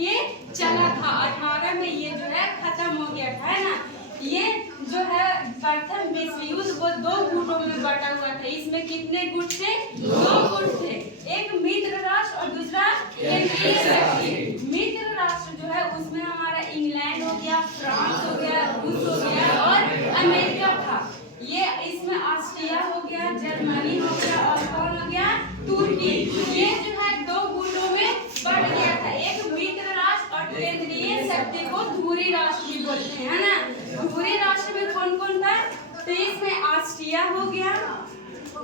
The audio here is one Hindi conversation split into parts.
ये चला था। 18 में ये जो है खत्म हो गया था, है ना। ये जो है प्रथम विश्व युद्ध वो 2 गुटों में बटा हुआ था। इसमें कितने गुट थे? 2 गुट थे, एक मित्र राष्ट्र और दूसरा केंद्रीय शक्ति। मित्र राष्ट्र जो है उसमें हमारा इंग्लैंड हो गया, फ्रांस हो गया, रूस हो गया और अमेरिका था। ये इसमें ऑस्ट्रिया हो गया, जर्मनी हो गया और कौन हो गया? तुर्की। ये जो है 2 गुटों में बढ़ गया था, एक मित्र राष्ट्र और केंद्रीय शक्ति को धुरी राष्ट्र भी बोलते हैं, है ना। धुरी राष्ट्र में कौन कौन था? तो इसमें ऑस्ट्रिया हो गया,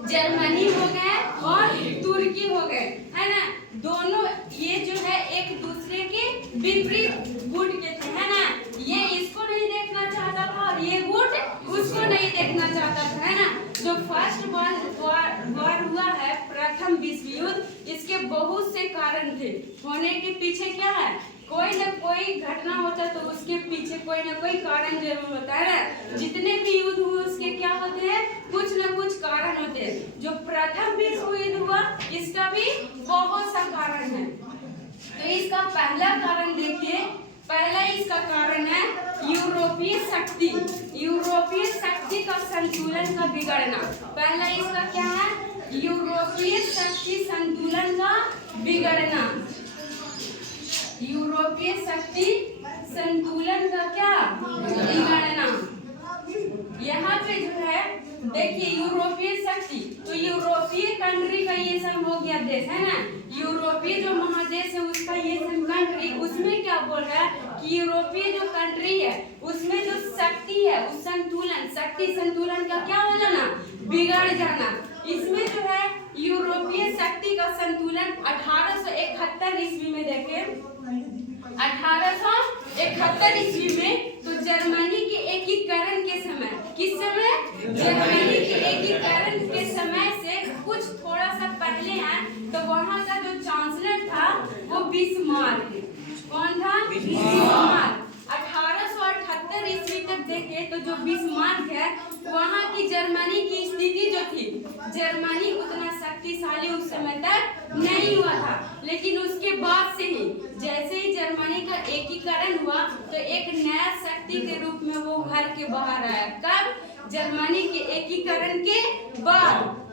जर्मनी हो गए और तुर्की हो गए, है ना। दोनों ये जो है एक दूसरे के विपरीत गुट के थे, है ना। ये इसको नहीं देखना चाहता था और ये गुट उसको नहीं देखना चाहता था, है ना। जो फर्स्ट वॉर हुआ है, प्रथम विश्व युद्ध, इसके बहुत से कारण थे। होने के पीछे क्या है? कोई न कोई घटना होता तो उसके पीछे कोई न कोई कारण जरूर होता है ना। जितने भी युद्ध हुए उसके क्या होते हैं? कुछ न कुछ कारण होते हैं। जो प्रथम विश्व युद्ध हुआ इसका भी बहुत सा कारण है। तो इसका पहला कारण देखिए, पहला इसका कारण है यूरोपीय शक्ति। यूरोपीय शक्ति का संतुलन का बिगड़ना। पहला इसका क्या है? यूरोपीय शक्ति संतुलन का बिगड़ना। यूरोपीय शक्ति संतुलन का क्या बिगड़ना। यहाँ पे जो है देखिए यूरोपीय शक्ति, तो यूरोपीय कंट्री का ये सब हो गया देश, है ना। यूरोपीय जो महादेश है उसका ये सब कंट्री, उसमें क्या बोल रहा है कि यूरोपीय जो कंट्री है उसमें जो शक्ति है उस संतुलन, शक्ति संतुलन का क्या हो जाना? बिगड़ जाना। इसमें जो है यूरोपीय शक्ति का संतुलन 1871 ईस्वी में देखें, 1871 ईस्वी में तो जर्मनी के एकीकरण के समय, किस समय? जर्मनी के एकीकरण के समय से कुछ थोड़ा सा पहले है, तो वहाँ का जो चांसलर था वो बिस्मार्क। कौन था? बिस्मार्क। 1878 ईस्वी तक देखें तो जो बिस्मार्क है वहाँ की जर्मनी की स्थिति जो थी, जर्मनी उतना शक्तिशाली उस समय तक नहीं हुआ था। लेकिन उसके बाद से ही जैसे ही जर्मनी का एकीकरण हुआ तो एक नया शक्ति के रूप में वो उभर के बाहर आया। कब? जर्मनी के एकीकरण के बाद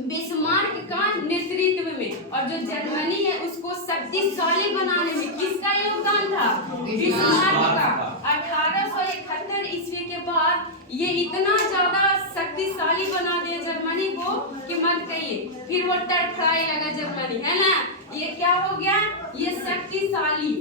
बिस्मार्क का नेतृत्व में। और जो जर्मनी है उसको शक्तिशाली बनाने में किसका योगदान था? बिस्मार्क का। 1871 ईस्वी के बाद ये इतना ज्यादा शक्तिशाली बना दिया जर्मनी को कि मत कहिए। फिर वो तड़फड़ाने लगा जर्मनी, है ना। ये क्या हो गया? ये शक्तिशाली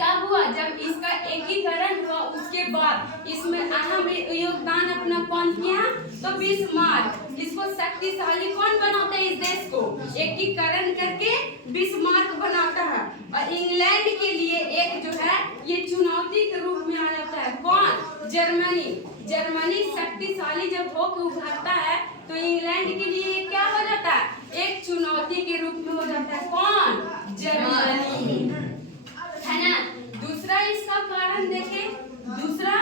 कब हुआ? जब इसका एकीकरण हुआ उसके बाद इसमें अहम योगदान अपना कौन किया? तो बिस्मार्क। इसको शक्तिशाली कौन बनाता है? इस देश को एकीकरण करके बिस्मार्क बनाता है। और इंग्लैंड के लिए एक जो है ये चुनौती के रूप में आ जाता है। कौन? जर्मनी। जर्मनी शक्तिशाली जब होकर उभरता है तो इंग्लैंड के लिए क्या हो जाता है? एक चुनौती के रूप में हो जाता है। कौन? जर्मनी, है ना। दूसरा इसका कारण देखें, दूसरा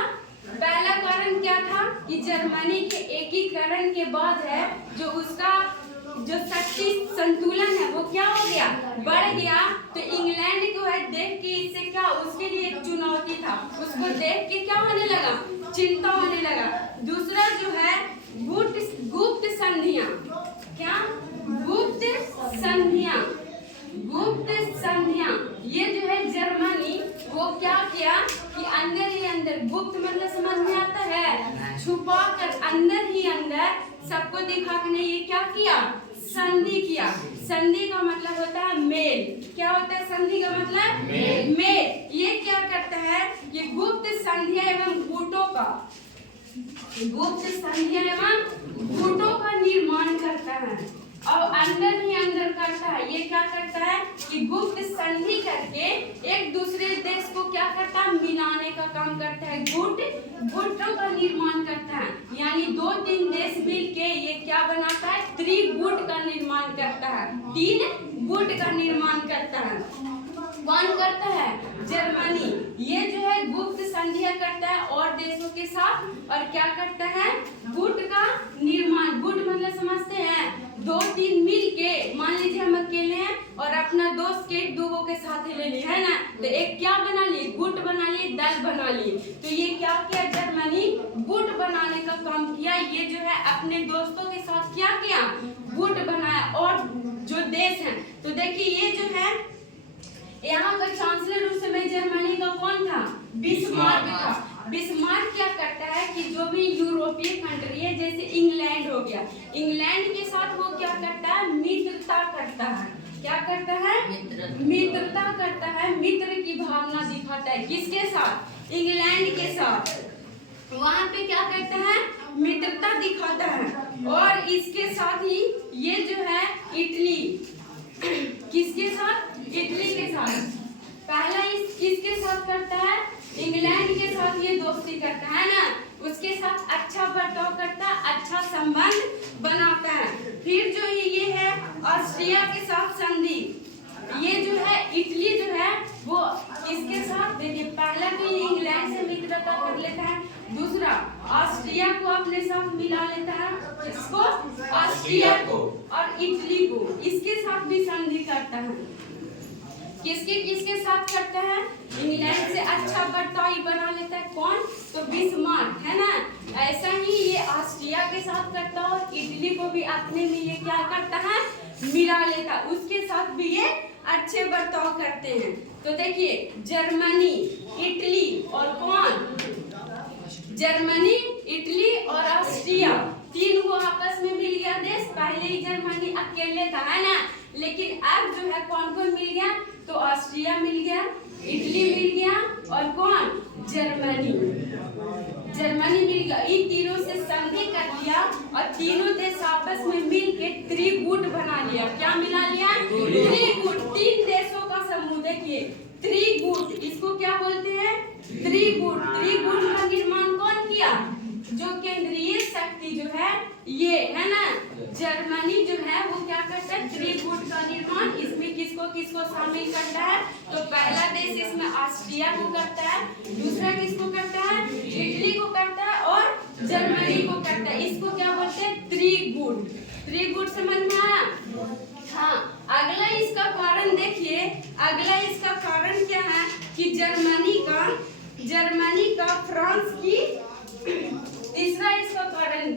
पहला कारण क्या था कि जर्मनी के एकीकरण के बाद है जो उसका जो शक्ति संतुलन है वो क्या हो गया? बढ़ गया। तो इंग्लैंड को है देख के इससे क्या उसके लिए एक चुनौती था, उसको देख के क्या होने लगा? चिंता होने लगा। दूसरा जो है गुप्त संधियां। क्या? गुप्त संधियां। गुप्त संधियां ये जो है जर्मनी वो क्या किया कि अंदर ही अंदर, गुप्त मतलब समझ में आता है, छुपा कर अंदर ही अंदर सबको दिखा के नहीं, ये क्या किया? संधि किया। संधि का मतलब होता है मेल। क्या होता है संधि का मतलब? मेल। ये क्या करता है? ये गुप्त संधियां एवं गुटों का, गुप्त संधियां एवं गुटों का निर्माण करता है और अंदर ही अंदर करता है। ये क्या करता है कि गुप्त संधि करके एक दूसरे देश को क्या करता है? मिलाने का काम करता है। गुटों का निर्माण करता है, यानी 2-3 देश मिलके ये क्या बनाता है? त्रिगुट का निर्माण करता है। 3 गुट का निर्माण करता है। कौन करता है? जर्मनी। ये जो है गुप्त संधियां करता है और देशों के साथ, और क्या करता है? गुट का निर्माण। गुट मतलब समझते हैं 2-3 मिल के, मान लीजिए हम अकेले हैं और अपना 2 दो स्केट दूगो के साथ ले ली है ना, तो एक क्या बना लिए, गुट बना लिए, दल बना लिए। तो ये क्या किया, जर्मनी गुट बनाने का काम किया। ये जो है अपने दोस्तों के साथ क्या किया, गुट बनाया। और जो देश है, तो देखिए ये जो है यहाँ का चांसलर उस समय जर्मनी का कौन था, बिस्मार्क था। बिस्मार्क क्या करता है कि जो भी यूरोपीय कंट्री है, जैसे इंग्लैंड हो गया, इंग्लैंड के साथ वो क्या करता है, मित्रता करता है। क्या करता है, मित्रता करता है, मित्र की भावना दिखाता है। किसके साथ, इंग्लैंड के साथ। वहाँ पे क्या करता है, मित्रता दिखाता है। और इसके साथ ही ये जो है इटली, किसके साथ, इटली के साथ। पहला इस किसके साथ करता है, इंग्लैंड के साथ ये दोस्ती करता है ना, उसके साथ अच्छा बर्ताव करता है, अच्छा संबंध बनाता है। फिर जो ये है ऑस्ट्रिया के साथ संधि। ये जो है इटली जो है वो इसके साथ, देखिए पहला तो ये इंग्लैंड से मित्रता कर लेता है, दूसरा ऑस्ट्रिया को अपने साथ मिला लेता है, इसको ऑस्ट्रिया को, और इटली को इसके साथ भी संधि करता है। किसके किसके साथ करता है, इंग्लैंड से अच्छा बर्ताव बना लेता है, कौन, तो बिस्मार्क है ना। ऐसा ही ये ऑस्ट्रिया के साथ करता है और इटली को भी अपने में ये क्या करता है, मिला लेता है, उसके साथ भी ये अच्छे बर्ताव करते हैं। तो देखिए जर्मनी, इटली और कौन, जर्मनी, इटली और ऑस्ट्रिया, तीन को आपस में मिल गया देश। पहले ही जर्मनी अकेले था है ना, लेकिन अब जो है कौन कौन मिल गया, तो ऑस्ट्रिया मिल गया, इटली मिल गया और कौन, जर्मनी, जर्मनी मिल गया। इन तीनों से संधि कर लिया और तीनों देश आपस में मिल के त्रिगुट बना लिया। क्या मिला लिया, त्रिगुट, तीन देशों का समूह। देखिए त्रिगुट, इसको क्या बोलते हैं, त्रिगुट। त्रिगुट का निर्माण कौन किया, जो केंद्रीय शक्ति जो है ये है ना, जर्मनी जो है वो क्या करता है, त्रिगुट का निर्माण। इसमें किसको किसको शामिल करता है, तो पहला देश इसमें ऑस्ट्रिया को करता है, दूसरा किसको करता है, इटली को करता है और जर्मनी को करता है। इसको क्या बोलते हैं, त्रिगुट। त्रिगुट समझ में आया। हाँ, अगला इसका कारण देखिए, अगला इसका कारण क्या है कि जर्मनी का फ्रांस की, तीसरा इसका कारण,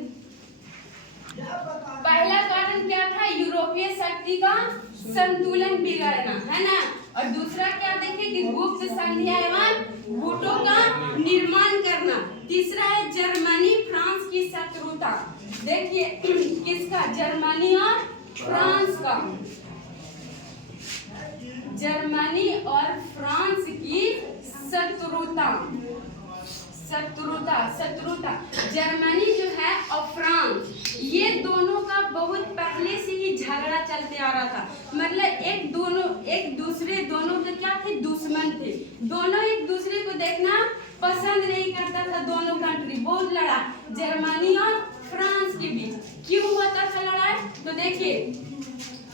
पहला कारण क्या था, यूरोपीय शक्ति का संतुलन बिगड़ना है ना, और दूसरा क्या देखे कि गुप्त संधियां एवं गुटों का निर्माण करना। तीसरा है जर्मनी फ्रांस की शत्रुता। देखिए किसका, जर्मनी और फ्रांस का, जर्मनी और फ्रांस की शत्रुता। जर्मनी जो है और फ्रांस, ये दोनों का बहुत पहले से ही झगड़ा चलते आ रहा था। मतलब एक दूसरे दोनों के क्या थे, दुश्मन थे। दोनों एक दूसरे को देखना पसंद नहीं करता था। दोनों कंट्री बहुत लड़ा, जर्मनी और फ्रांस के बीच। क्यों होता था लड़ाई, तो देखिए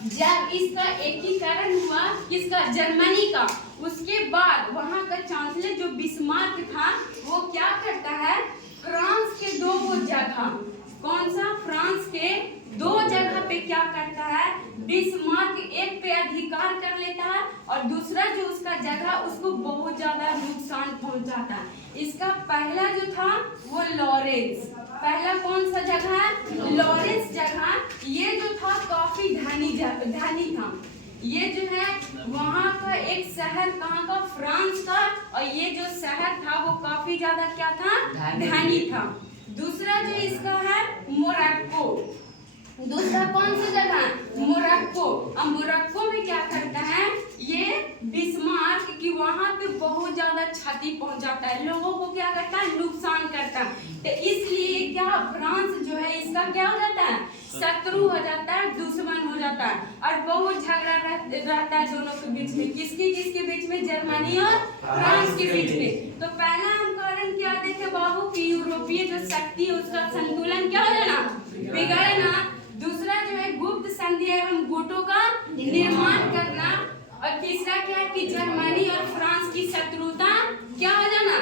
जब इसका एकीकरण हुआ, किसका, जर्मनी का, उसके बाद वहां का चांसलर जो बिस्मार्क था वो क्या करता है, फ्रांस के दो जगह, कौन सा, फ्रांस के दो जगह पे क्या करता है, बिस्मार्क एक पे अधिकार कर लेता है और दूसरा जो उसका जगह उसको बहुत ज्यादा नुकसान पहुंचाता है। इसका पहला जो था वो लॉरेंस, पहला कौन सा जगह है, लॉरेंस जगह। ये जो था काफी धनी था। ये जो है वहाँ का एक शहर, कहाँ का, फ्रांस का, और ये जो शहर था वो काफी ज्यादा क्या था, धनी था। दूसरा जो इसका है मोरक्को, दूसरा कौन सा जगह, मोरक्को। अब मोरक्को में क्या करता है ये बिस्मार्क कि वहाँ पे बहुत ज्यादा क्षति पहुंचाता है, लोगों को क्या करता है, नुकसान करता है। तो इसलिए क्या, फ्रांस जो है इसका क्या हो जाता है, शत्रु हो जाता है, दुश्मन हो जाता है, और बहुत झगड़ा रहता है दोनों के बीच में। किसके बीच में, जर्मनी और फ्रांस के बीच में। तो पहला हम कारण क्या देखे बाबू की यूरोपीय जो शक्ति है उसका संतुलन क्या हो जाना, बिगड़ना। दूसरा जो है गुप्त संधि एवं गुटों का निर्माण करना, और तीसरा क्या है कि जर्मनी और फ्रांस की शत्रुता क्या हो जाना,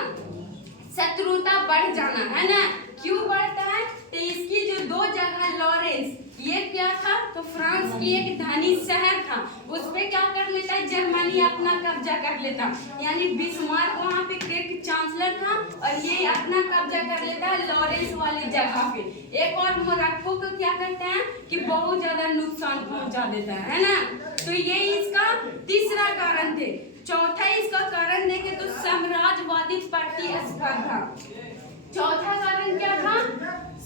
शत्रुता बढ़ जाना है ना। क्यों बढ़ता है, तो इसकी जो दो जगह लॉरेंस, ये क्या था, तो फ्रांस की एक धनी शहर था, उस पे क्या कर लेता है जर्मनी अपना कब्जा कर लेता। यानी बिस्मार्क वहाँ पे ग्रेट चांसलर था और ये अपना कब्जा कर लेता है लॉरेंस वाली जगह पे। एक और मोरक्को को क्या करते हैं कि बहुत ज्यादा नुकसान पहुंचा देता है ना। तो ये इसका तीसरा कारण थे। चौथा इसका कारण देखें तो साम्राज्यवादी प्रतिस्पर्धा। चौथा कारण क्या था?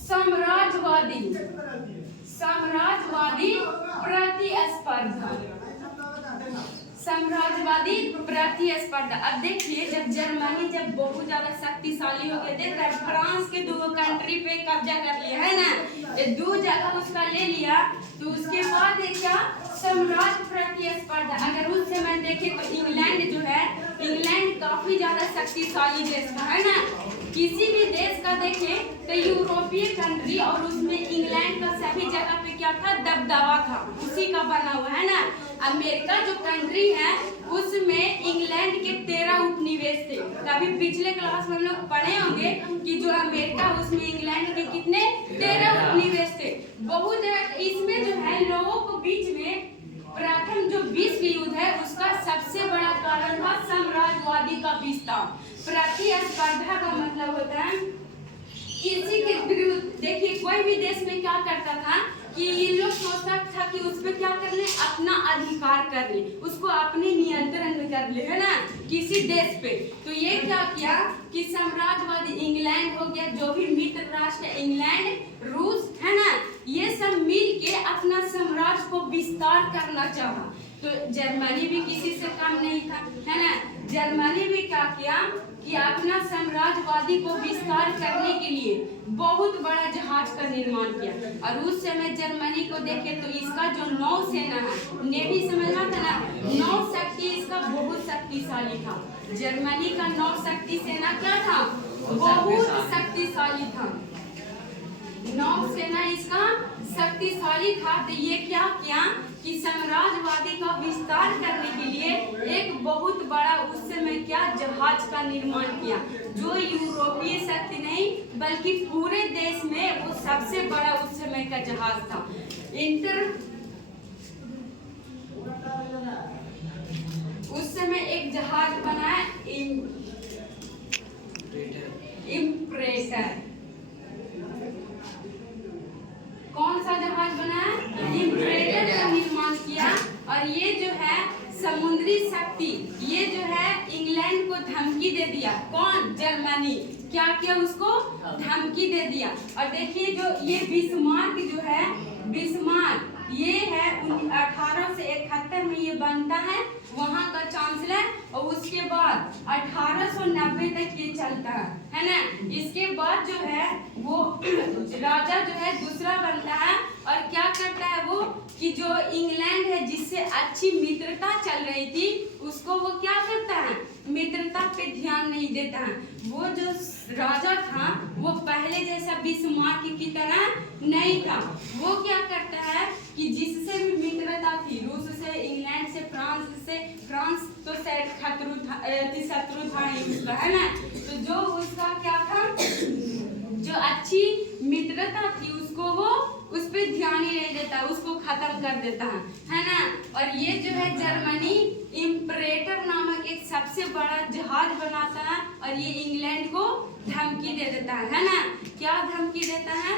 साम्राज्यवादी प्रतिस्पर्धा। साम्राज्यवादी प्रतिस्पर्धा। अब देखिए जब जर्मनी जब बहुत ज्यादा शक्तिशाली हो गए, देख रहे हैं फ्रांस के 2 कंट्री पे कब्जा कर लिया है ना, ये 2 जगह उसका ले लिया। तो उसके बाद क्या साम्राज्य प्रतिस्पर्धा। अगर उस समय देखें तो इंग्लैंड जो है, इंग्लैंड काफी ज्यादा शक्तिशाली देश था है ना। किसी भी देश का देखें तो यूरोपीय कंट्री और उसमें इंग्लैंड का सभी जगह पे क्या था दबदबा था, उसी का बना हुआ है ना। अमेरिका जो कंट्री है उसमें इंग्लैंड के 13 उपनिवेश थे। कभी पिछले क्लास में हम लोग पढ़े होंगे कि जो अमेरिका उसमें इंग्लैंड के कितने 13 उपनिवेश थे। बहुत इसमें जो है लोगों को बीच में प्रथम जो विश्व युद्ध है उसका सबसे बड़ा कारण था साम्राज्यवादी का विस्तार। प्रतिस्पर्धा का मतलब होता है किसी के विरुद्ध। देखिए कोई भी देश में क्या करता था कि ये लोग सोचता था कि उस पर क्या कर ले, अपना अधिकार कर ले, उसको अपने नियंत्रण में कर ले है ना किसी देश पे। तो ये क्या किया कि साम्राज्यवादी इंग्लैंड हो गया, जो भी मित्र राष्ट्र है इंग्लैंड रूस है ना, ये सब मिल के अपना साम्राज्य को विस्तार करना चाहा। तो जर्मनी भी किसी से कम नहीं था है ना। जर्मनी भी क्या किया कि अपना साम्राज्यवादी को विस्तार करने के लिए बहुत बड़ा जहाज का निर्माण किया। और उस समय जर्मनी को देखे तो इसका जो नौसेना है, नेवी समझना था ना, नौ शक्ति इसका बहुत शक्तिशाली था। जर्मनी का नौ शक्ति सेना क्या था, बहुत शक्तिशाली था। नौसेना इसका शक्तिशाली था। तो ये क्या किया कि साम्राज्यवादी का विस्तार करने के लिए एक बहुत बड़ा उस समय क्या जहाज का निर्माण किया, जो यूरोपीय शक्ति नहीं बल्कि पूरे देश में वो सबसे बड़ा उस समय का जहाज था। उस समय एक जहाज बना इम्प्रेटर। कौन सा जहाज बना? इम्प्रेटर का निर्माण किया। और ये जो है समुद्री शक्ति, ये जो है इंग्लैंड को धमकी दे दिया। कौन? जर्मनी। क्या किया? उसको धमकी दे दिया। और देखिए जो ये बिस्मार्क जो है, बिस्मार्क ये है 1871 में ये बनता है, वहाँ का चांसलर। और उसके बाद 1890 तक ये चलता है ना। इसके बाद जो है वो राजा जो है दूसरा बनता है। और क्या करता है वो कि जो इंग्लैंड है जिससे अच्छी मित्रता चल रही थी उसको वो क्या करता है, मित्रता पे ध्यान नहीं देता है। वो जो राजा था वो पहले जैसा बिस्मार्क की तरह नहीं था। वो क्या करता है कि जिससे भी मित्रता थी, रूस से, इंग्लैंड से, फ्रांस तो शायद शत्रु था ही उसका है ना। तो जो उसका क्या था, जो अच्छी मित्रता थी उसको वो उस पर ध्यान ही नहीं देता, उसको खत्म कर देता है ना। और ये जो है जर्मनी इम्परेटर नामक एक सबसे बड़ा जहाज बनाता है और ये इंग्लैंड को धमकी दे देता है ना। क्या धमकी देता है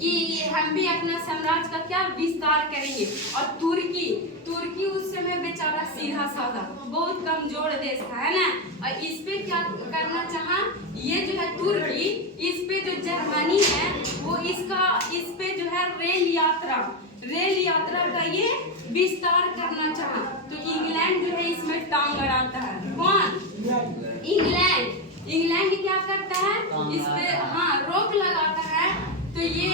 कि हम भी अपना साम्राज्य का क्या विस्तार करेंगे। और तुर्की उस समय बेचारा सीधा साधा बहुत कमजोर देश था है ना। और इस पे क्या करना चाहा, ये जो है तुर्की, इस पे जो जर्मनी है वो इस पे जो है रेल यात्रा का ये विस्तार करना चाहा। तो इंग्लैंड जो है इसमें टांग अड़ाता है। कौन? इंग्लैंड क्या करता है, इस पे रोक लगाता है। तो ये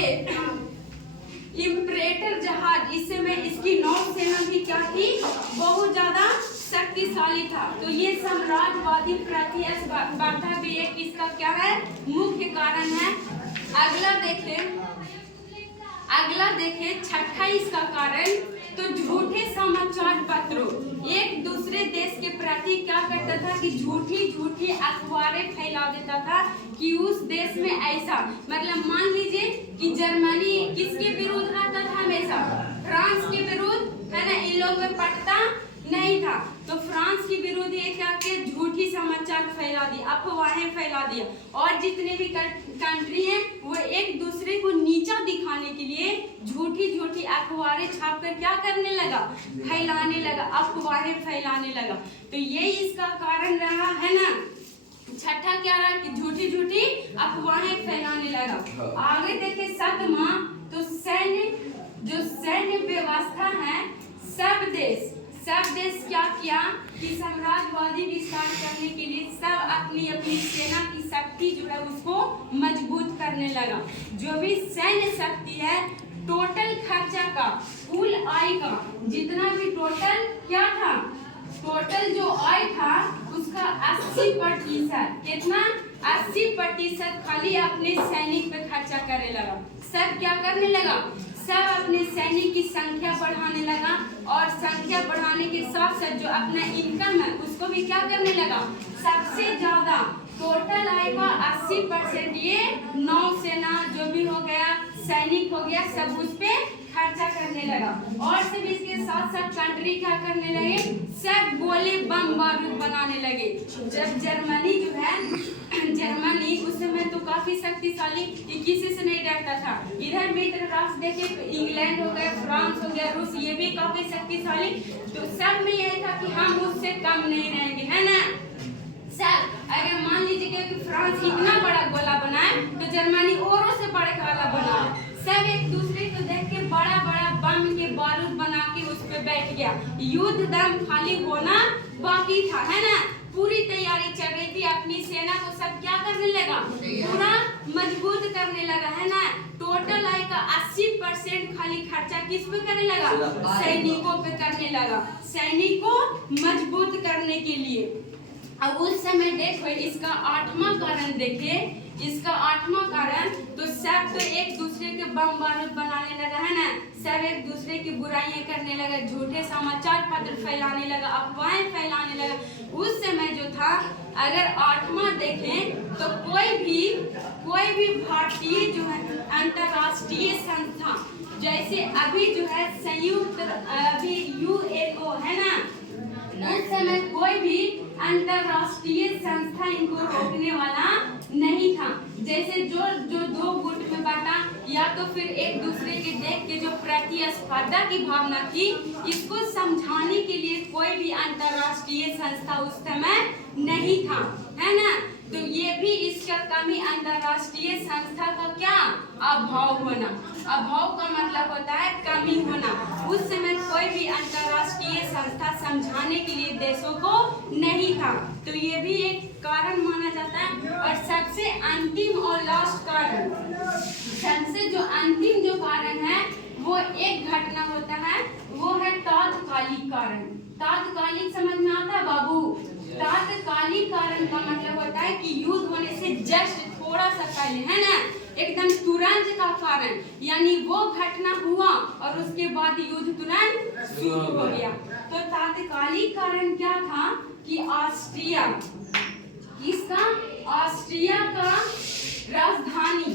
इम्परेटर जहाज इस समय इसकी नौसेना भी क्या थी, बहुत ज्यादा शक्तिशाली था। तो ये साम्राज्यवादी प्रतिस्पर्धा भी एक इसका क्या है, मुख्य कारण है। अगला देखें छठा इसका कारण, तो झूठे समाचार पत्रों, एक दूसरे देश के प्रति क्या करता था कि झूठी अखबारें फैला देता था कि उस देश में ऐसा, मतलब मान लीजिए कि जर्मनी किसके विरुद्ध रहता था, हमेशा फ्रांस के विरुद्ध है ना, इन लोग में पटता नहीं था। तो फ्रांस के विरुद्ध ये क्या किया, झूठी समाचार फैला दी, अफवाहें फैला दिया, और जितने भी कंट्री हैं वो एक दूसरे को नीचा दिखाने के लिए झूठी झूठी अखबारें छाप कर क्या करने लगा, फैलाने लगा, अफवाहें फैलाने लगा। तो ये इसका कारण रहा है ना। छठा क्या रहा कि झूठी झूठी अफवाहें फैलाने लगा। आगे देखे सातवां, तो सैन्य व्यवस्था है, सब देश क्या किया कि साम्राज्यवादी विस्तार करने के लिए सब अपनी अपनी सेना की शक्ति जो है उसको मजबूत करने लगा। जो भी सैन्य शक्ति है, टोटल खर्चा का, कुल आय का, जितना भी टोटल क्या था, टोटल जो आय था उसका 80%, कितना, 80% खाली अपने सैनिक पे खर्चा करने लगा। सब क्या करने लगा, सब अपने सैनिक की संख्या बढ़ाने लगा, और संख्या बढ़ाने के साथ साथ जो अपना इनकम है उसको भी क्या करने लगा, सबसे ज्यादा टोटल आय का 80% ये नौसेना जो भी हो गया, सैनिक हो गया, सब उस पे खर्चा करने लगा। और सब इसके साथ साथ कंट्री क्या करने लगे, सब गोले बम बारूद बनाने लगे। जब जर्मनी जो है, जर्मनी उस समय तो काफी शक्तिशाली, किसी से नहीं डरता था। इधर मित्र राष्ट्र देखे, इंग्लैंड हो गया, फ्रांस हो गया, रूस, ये भी काफी शक्तिशाली। तो सब में यही था कि हम उससे कम नहीं रहेंगे, है ना। सब अगर मान लीजिए कि फ्रांस इतना बड़ा गोला बनाए तो जर्मनी औरों से बड़े वाला बनाए। सब एक दूसरे को देख के बड़ा बड़ा बम के बारूद बना के उस पे बैठ गया। युद्ध दम खाली होना बाकी था, है ना। पूरी तैयारी चल रही थी, अपनी सेना को सब क्या करने लगा, पूरा मजबूत करने लगा, है ना। टोटल आय का 80% खाली खर्चा किस पे करने लगा, सैनिकों पे करने लगा, सैनिकों मजबूत करने के लिए। अब उस समय देखो इसका 8वां कारण देखे, इसका 8वां कारण, तो सब तो एक दूसरे के बम बारूद बनाने लगा, है ना। सब एक दूसरे की बुराइयां करने लगा, झूठे समाचार पत्र फैलाने लगा, अफवाहें फैलाने लगा। उस समय जो था, अगर 8वां देखें तो कोई भी भारतीय जो है अंतरराष्ट्रीय संस्था, जैसे अभी जो है संयुक्त, अभी UNO है ना, उस समय कोई भी अंतरराष्ट्रीय संस्था इनको रोकने वाला नहीं था। जैसे जो दो गुट में बांटा, या तो फिर एक दूसरे के देख के जो प्रतिस्पर्धा की भावना थी, इसको समझाने के लिए कोई भी अंतरराष्ट्रीय संस्था उस समय नहीं था, है ना। तो ये भी इसका कमी, अंतरराष्ट्रीय संस्था का क्या, अभाव होना। अभाव का मतलब होता है कमी होना। उस समय कोई भी अंतरराष्ट्रीय संस्था समझाने के लिए देशों को नहीं था, तो ये भी एक कारण माना जाता है। और सबसे अंतिम और लास्ट कारण, सबसे जो अंतिम जो कारण है वो एक घटना होता है, वो है तात्कालिक कारण। तात्कालिक समझ में आता है बाबू? तात्कालिक कारण का मतलब होता है कि युद्ध होने से जस्ट थोड़ा सा पहले, है ना, एकदम तुरंत का कारण, यानी वो घटना हुआ और उसके बाद युद्ध तुरंत शुरू हो गया। तो तात्कालिक कारण क्या था कि ऑस्ट्रिया, इसका ऑस्ट्रिया का राजधानी,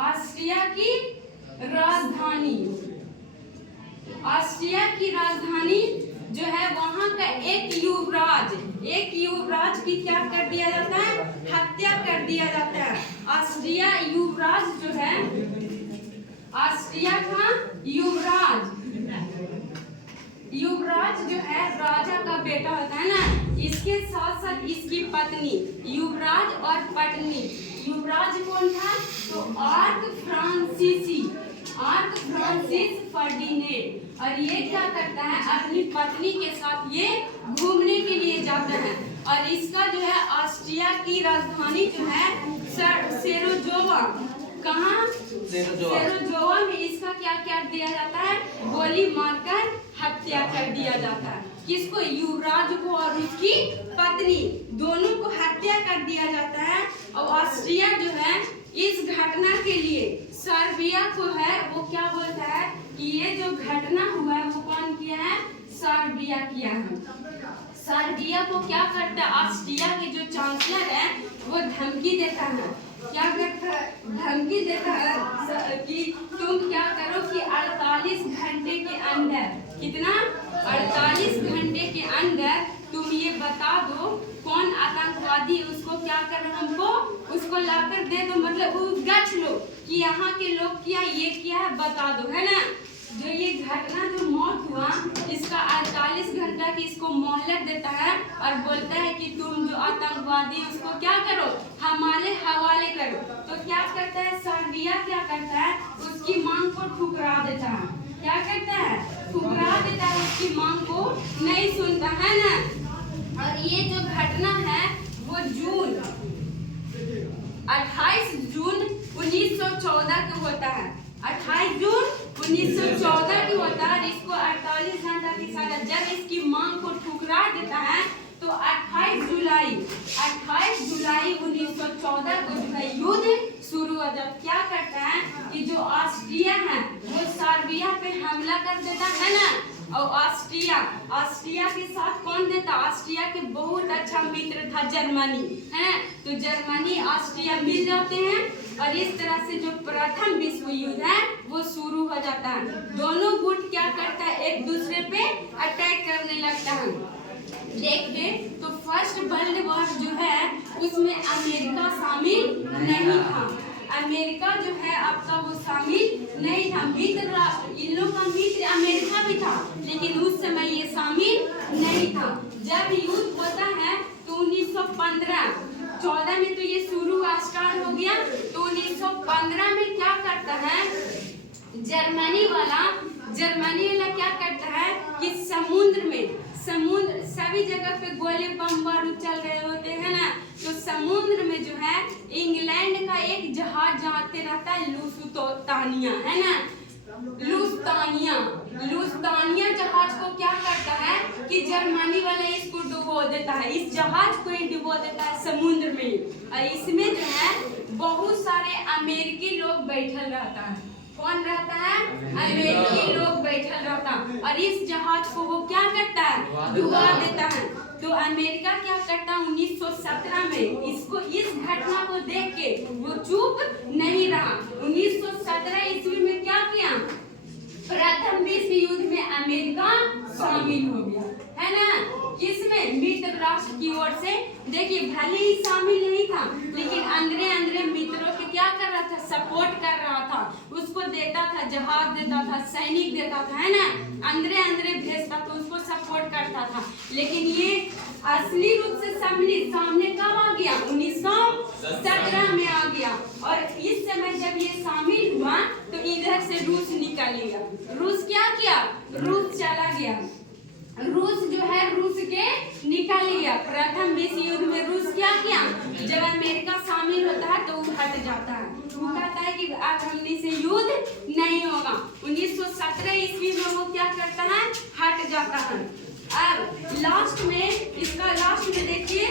ऑस्ट्रिया की राजधानी, ऑस्ट्रिया की राजधानी जो है, वहां का एक युवराज की क्या कर दिया जाता है, हत्या कर दिया जाता है। ऑस्ट्रिया युवराज जो है, ऑस्ट्रिया का युवराज जो है राजा का बेटा होता है ना, इसके साथ साथ इसकी पत्नी, युवराज और पत्नी। युवराज कौन था? तो आर्क फ्रांसिस फर्डिनेंड। और ये क्या करता है, अपनी पत्नी के साथ ये घूमने के लिए जाता है। और इसका जो है ऑस्ट्रिया की राजधानी जो है सेरोजोवा, कहाँ, सेरोजोवा में इसका क्या क्या दिया जाता है, गोली मारकर हत्या कर दिया जाता है। किसको? युवराज को और उसकी पत्नी, दोनों को हत्या कर दिया जाता है। और ऑस्ट्रिया जो है इस घटना के लिए सर्बिया को है, वो क्या बोलता है कि ये जो घटना हुआ है वो कौन किया है, सर्बिया किया है। सर्बिया को क्या करता है, ऑस्ट्रिया के जो चांसलर है वो धमकी देता है क्या करता है, धमकी देता है कि तुम क्या करो कि 48 घंटे के अंदर, कितना 48 घंटे के अंदर तुम ये बता दो कौन आतंकवादी, उसको क्या करो, हमको उसको लाकर दे दो, मतलब वो गठ लो कि यहाँ के लोग क्या ये क्या है बता दो, है ना। जो ये घटना जो मौत हुआ इसका 48 घंटा की इसको मोहलत देता है और बोलता है कि तुम जो आतंकवादी उसको क्या करो, हमारे हवाले करो। तो क्या करता है सर्बिया, क्या करता है उसकी मांग को ठुकरा देता है, क्या करता है ठुकरा देता है, उसकी मांग को नहीं सुनता है ना। और ये जो घटना है वो 28 जून 1914 को होता है, 28 जून 1914 की होता है। इसको 48 घंटा की सजा, जब इसकी मांग को ठुकरा देता है तो 28 जुलाई 1914 को जो है युद्ध शुरू हो जाता। क्या करता है कि जो ऑस्ट्रिया है वो सर्बिया पे हमला कर देता है ना, और ऑस्ट्रिया के साथ कौन देता, ऑस्ट्रिया के बहुत अच्छा मित्र था जर्मनी, है। तो जर्मनी ऑस्ट्रिया मिल जाते हैं और इस तरह से जो प्रथम विश्व युद्ध है वो शुरू हो जाता है। दोनों गुट क्या करता है, एक दूसरे पे अटैक करने लगता है। देखिए तो फर्स्ट वर्ल्ड वॉर जो है उसमें अमेरिका शामिल नहीं था, अमेरिका जो है आपका वो शामिल नहीं था। मित्र राष्ट्र, इन लोग का मित्र अमेरिका भी था लेकिन उस समय ये शामिल नहीं था। जब युद्ध होता है तो 1915-14 में तो ये शुरू स्टार्ट हो गया। तो 1915 में क्या करता है जर्मनी वाला क्या करता है कि समुद्र सभी जगह पे गोले बम बारूद चल रहे होते हैं ना, तो समुद्र में जो है इंग्लैंड का एक जहाज जाते रहता है लुस्तानिया, है ना, लुस्तानिया जहाज को क्या करता है कि जर्मनी वाला इसको डुबो देता है, इस जहाज को ही डुबो देता है समुद्र में। और इसमें जो है बहुत सारे अमेरिकी लोग बैठल रहता है, कौन रहता है, अमेरिकी लोग बैठल रहता है। और इस जहाज को वो क्या करता है डुबा देता है। तो अमेरिका क्या करता है 1917 में इसको, इस घटना को देख के वो चुप नहीं रहा। 1917 ईस्वी में क्या किया, प्रथम विश्व युद्ध में अमेरिका शामिल हो गया, है ना, किसमें, मित्र राष्ट्र की ओर से। देखिए भले ही शामिल नहीं था लेकिन अंदरे मित्रों के क्या कर रहा था, सपोर्ट कर रहा था, उसको देता था, जहाज देता था, सैनिक देता था, है ना, अंदरे भेजता था, उसको सपोर्ट करता था। लेकिन ये असली रूप से सामने कब आ गया, 1917 में आ गया। और इस समय जब ये शामिल हुआ तो इधर से रूस निकल गया। रूस क्या किया, रूस चला गया, रूस जो है रूस के निकल गया। प्रथम विश्व युद्ध में रूस क्या किया, जब अमेरिका शामिल होता है तो वो हट जाता है, वो कहता है कि अब हमने से युद्ध नहीं होगा। 1917 ईस्वी में वो क्या करता है, हट जाता है। अब लास्ट में, इसका लास्ट में देखिए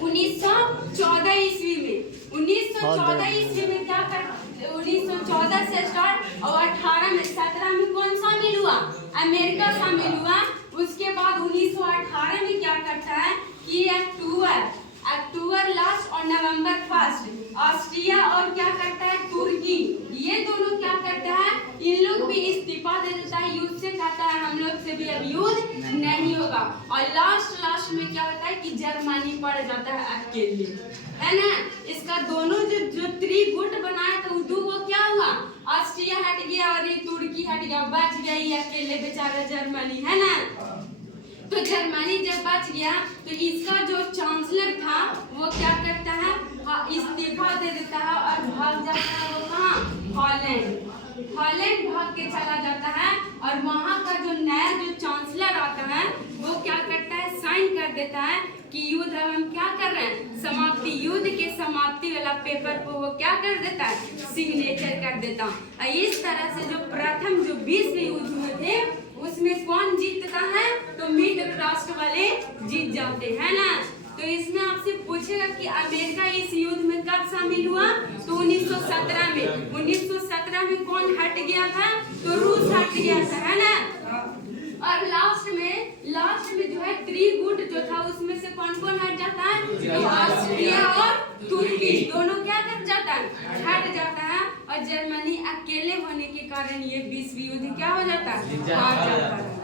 1914 ईस्वी में, 1914 ईस्वी में क्या कर, 1914 से स्टार्ट और 18 में 17 में कौन शामिल हुआ, अमेरिका शामिल हुआ। उसके बाद 1918 में क्या करता है कि अक्टूबर लास्ट और नवंबर फर्स्ट ऑस्ट्रिया और क्या करता है तुर्की, ये दोनों क्या करता है, इन लोग भी इस्तीफा दे देता है युद्ध से, कहता है हम लोग से भी अब युद्ध नहीं होगा। और लास्ट में क्या होता है कि जर्मनी पड़ जाता है अकेले, है ना। इसका दोनों जो त्रिगुट बनाया था वो क्या हुआ, ऑस्ट्रिया हट गया और ये तुर्की हट गया, बच गया ये अकेले बेचारा जर्मनी, है ना। तो जर्मनी जब बच गया तो इसका जो चांसलर था वो क्या करता है, इस्तीफा दे देता है और भाग जाता है, वो कहाँ, हॉलैंड भाग के चला जाता है। और वहाँ का जो नया जो चांसलर आता है वो क्या करता है, साइन कर देता है कि युद्ध हम क्या कर रहे हैं, समाप्ति, युद्ध के समाप्ति वाला पेपर को वो क्या कर देता है, सिग्नेचर कर देता है। इस तरह से जो प्रथम जो विश्व युद्ध हुए थे उसमें कौन जीतता है, तो मित्र राष्ट्र वाले जीत जाते हैं ना। तो इसमें आपसे पूछेगा कि अमेरिका इस युद्ध में कब शामिल हुआ, तो 1917 में। 1917 में कौन हट गया था, तो रूस हट गया था, है ना। और लास्ट में जो है त्रिगुट जो था उसमें से कौन हट जाता है, तो ऑस्ट्रिया और तुर्की दोनों क्या कारण ये विश्व युद्ध क्या हो जाता है, हार हार जाता जाता है। है।